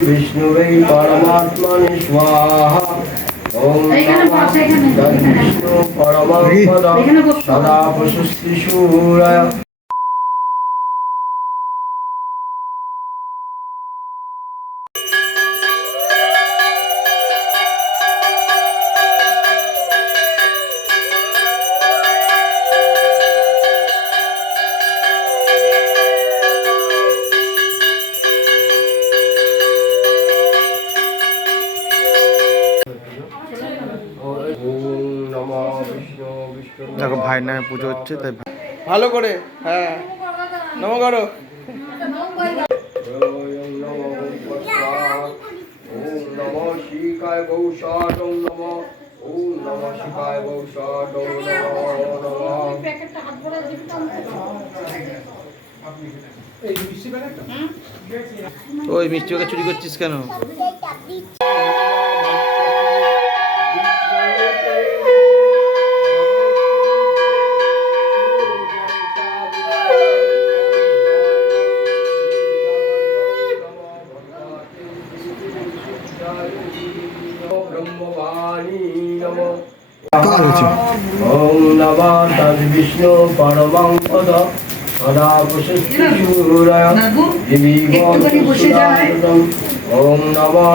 विष्णुवे परमात्मने स्वाहा। ओम नमः तद्विष्णु परमपदं सदा प्रशस्ति शूराय। দেখো ভাই নামে পুজো হচ্ছে তাই ভালো করে হ্যাঁ নমো করো। ओम नमो शिवाय गौशाट ओम नमो ओम नमो शिवाय गौशाट ओम नमो नमः। ওই মিষ্টি ওকে চুরি করছিস কেন? ओम नमः तद्विष्णु परमं पद सदा प्रशस्ति शूराय। ओम नमो